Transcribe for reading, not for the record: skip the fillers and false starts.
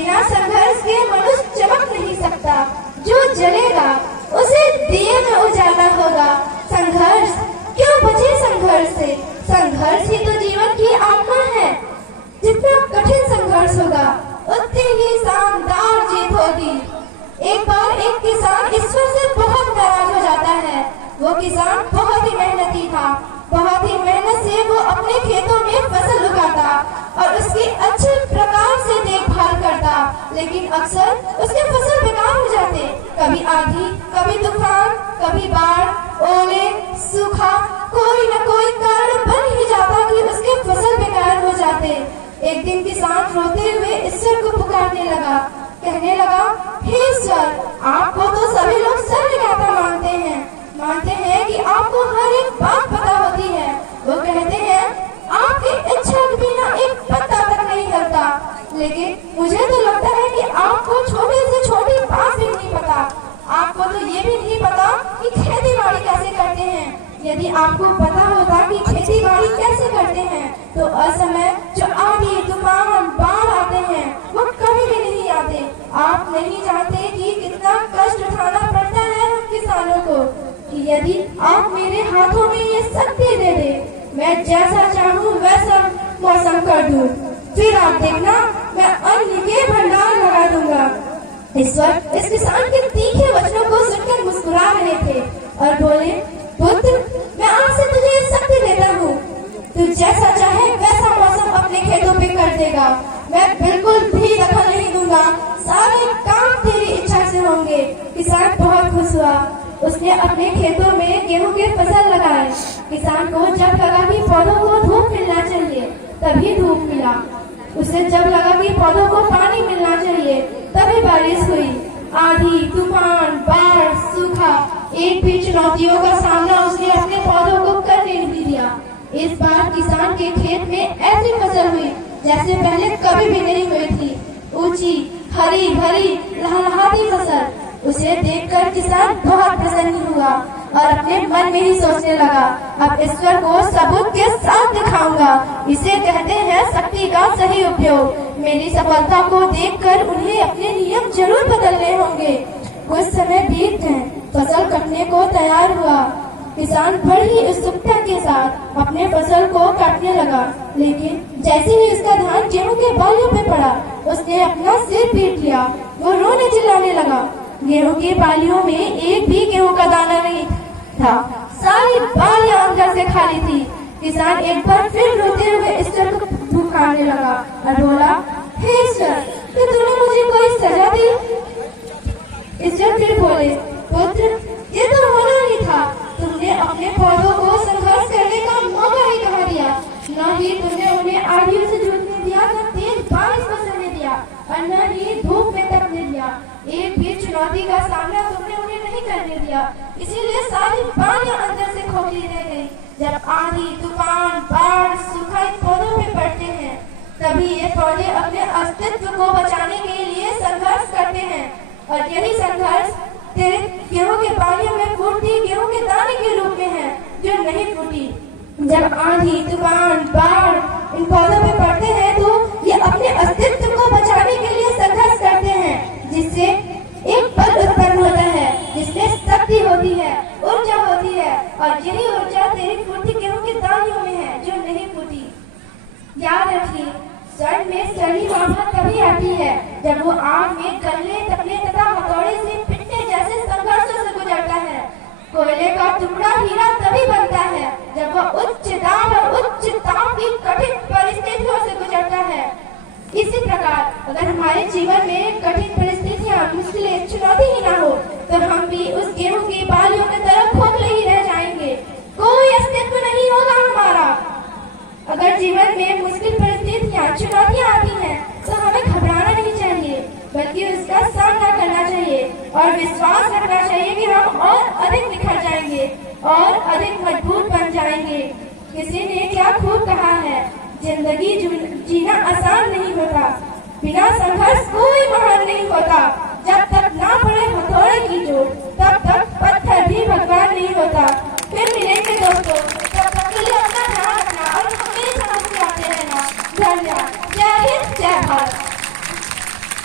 बिना संघर्ष के मनुष्य चमक नहीं सकता। जो जलेगा उसे दिए में उजाला होगा। संघर्ष क्यों बचे संघर्ष से? संघर्ष ही तो जीवन की आत्मा है। जितना कठिन संघर्ष होगा उतनी ही शानदार जीत होगी। एक बार एक किसान ईश्वर से बहुत नाराज हो जाता है। वो किसान बहुत ही मेहनती था। बहुत ही मेहनत से वो अपने खेतों में फसल उगाता और उसकी अच्छे प्रकार से देखभाल करता, लेकिन अक्सर उसके फसल बेकार हो जाते। कभी आंधी, कभी तूफान, कभी बाढ़, ओले, सूखा, कोई न कोई कारण बन ही जाता कि उसके फसल बेकार हो जाते। एक दिन किसान रोते हुए ईश्वर को पुकारने लगा, कहने लगा, हे ईश्वर, आपको तो सभी लोग सर्वज्ञाता मानते हैं कि आपको हर एक बात पता होती है। वो कहते हैं आपकी इच्छा के बिना एक पत्ता तक नहीं हिलता, लेकिन मुझे तो लगता है कि आपको छोटे से छोटी बात भी नहीं पता। आपको तो ये भी नहीं पता कि खेती बाड़ी कैसे करते हैं। यदि आपको पता होता कि खेती बाड़ी कैसे करते हैं तो असमय जो आंधी, तूफान, बाढ़ आते हैं वो कभी भी नहीं आते। आप नहीं जानते कि कितना कष्ट उठाना पड़ता है हम किसानों को। कि यदि आप मेरे हाथों में ये शक्ति दे दे, मैं जैसा चाहूँ वैसा मौसम कर दूँ, फिर आप देखना मैं अन्न के भंडार लगा दूंगा। ईश्वर इस किसान के तीखे वचनों को सुनकर मुस्कुरा रहे थे और बोले, पुत्र, मैं आज से तुझे ये शक्ति देता हूँ। तू जैसा चाहे वैसा मौसम अपने खेतों पे कर देगा। मैं बिल्कुल भी दखल नहीं दूंगा। सारे काम तेरी इच्छा से होंगे। किसान बहुत खुश हुआ। उसने अपने खेतों में गेहूं के फसल लगाए। किसान को जब लगा कि पौधों को धूप मिलना चाहिए तभी धूप मिला। उसे जब लगा कि पौधों को पानी मिलना चाहिए तभी बारिश हुई। आंधी, तूफान, बाढ़, सूखा, एक भी चुनौतियों का सामना उसने अपने पौधों को करने नहीं दिया। इस बार किसान के खेत में ऐसी फसल हुई जैसे पहले कभी भी नहीं हुई थी। ऊंची, हरी भरी, लहलहाती फसल। उसे देखकर किसान बहुत प्रसन्न हुआ और अपने मन में ही सोचने लगा, अब ईश्वर को सबूत के साथ दिखाऊंगा। इसे कहते हैं शक्ति का सही उपयोग। मेरी सफलता को देखकर उन्हें अपने नियम जरूर बदलने होंगे। कुछ समय बीत गए, फसल कटने को तैयार हुआ। किसान बड़ी उत्सुकता के साथ अपने फसल को काटने लगा, लेकिन जैसे ही उसका ध्यान गेहूं के बालियों पे पड़ा, उसने अपना सिर पीट लिया। वो रोने चिल्लाने लगा। गेहूं के बालियों में एक भी गेहूं का दाना नहीं था। सारी बालियां अंदर से खाली थी। किसान एक बार फिर रोते हुए ईश्वर को पुकारने लगा और बोला, हे ईश्वर, क्या तूने मुझे कोई सजा दी? ईश्वर फिर बोले, पुत्र, ये तो होना ही था। तुमने अपने पौधों को संघर्ष करने का मौका ही कहाँ दिया। न ही तुमने उन्हें आंधियों से जूझने दिया, न तेज बारिश बरसने दिया और न ही धूप में तपने दिया। एक भी चुनौती का सामना तुमने उन्हें नहीं करने दिया। इसीलिए सारी बालियां अंदर से खोखली रह गई। जब आंधी, तूफान, बाढ़, सूखा इन पौधों पे पड़ते हैं तभी ये पौधे अपने अस्तित्व को बचाने के लिए संघर्ष करते हैं। और यही संघर्ष तेरे गेहूं के बालियों में फूटती गेहूं के दाने के रूप में है जो नहीं फूटी। जब आंधी, तूफान, बाढ़ इन पौधों पे पड़ते हैं तो ये अपने अस्तित्व को बचाने के लिए संघर्ष करते हैं, जिससे एक बल उत्पन्न होता है, जिसमें शक्ति होती है, ऊर्जा होती है। और यही ऊर्जा तेरी फूटती गेहूं के दानियों में है जो नहीं फूटी। याद रखिए, स्वर्ग में सही मौका तभी आती है जब वो आग में गलने, तपने तथा हथौड़े से पिटने जैसे संघर्षों से गुजरता है। कोयले का टुकड़ा हीरा तभी बनता है जब वह उच्च दाब और उच्च ताप की कठिन परिस्थितियों से गुजरता है। इसी प्रकार अगर हमारे जीवन में कठिन परिस्थितियां, मुश्किलें, चुनौती ही ना हो तो हम भी उस गेहूं की बालियों की तरह खोखले ही रह जाएंगे। कोई अस्तित्व नहीं होगा हमारा। अगर जीवन में मुश्किल परिस्थितियां, चुनौतियां आती हैं तो हमें घबराना नहीं चाहिए, बल्कि उसका सामना करना चाहिए और विश्वास रखना चाहिए कि हम और अधिक निखर जाएंगे और अधिक मजबूत बन जाएंगे। किसी ने क्या खूब कहा है, जिंदगी जीना आसान नहीं होता, बिना संघर्ष कोई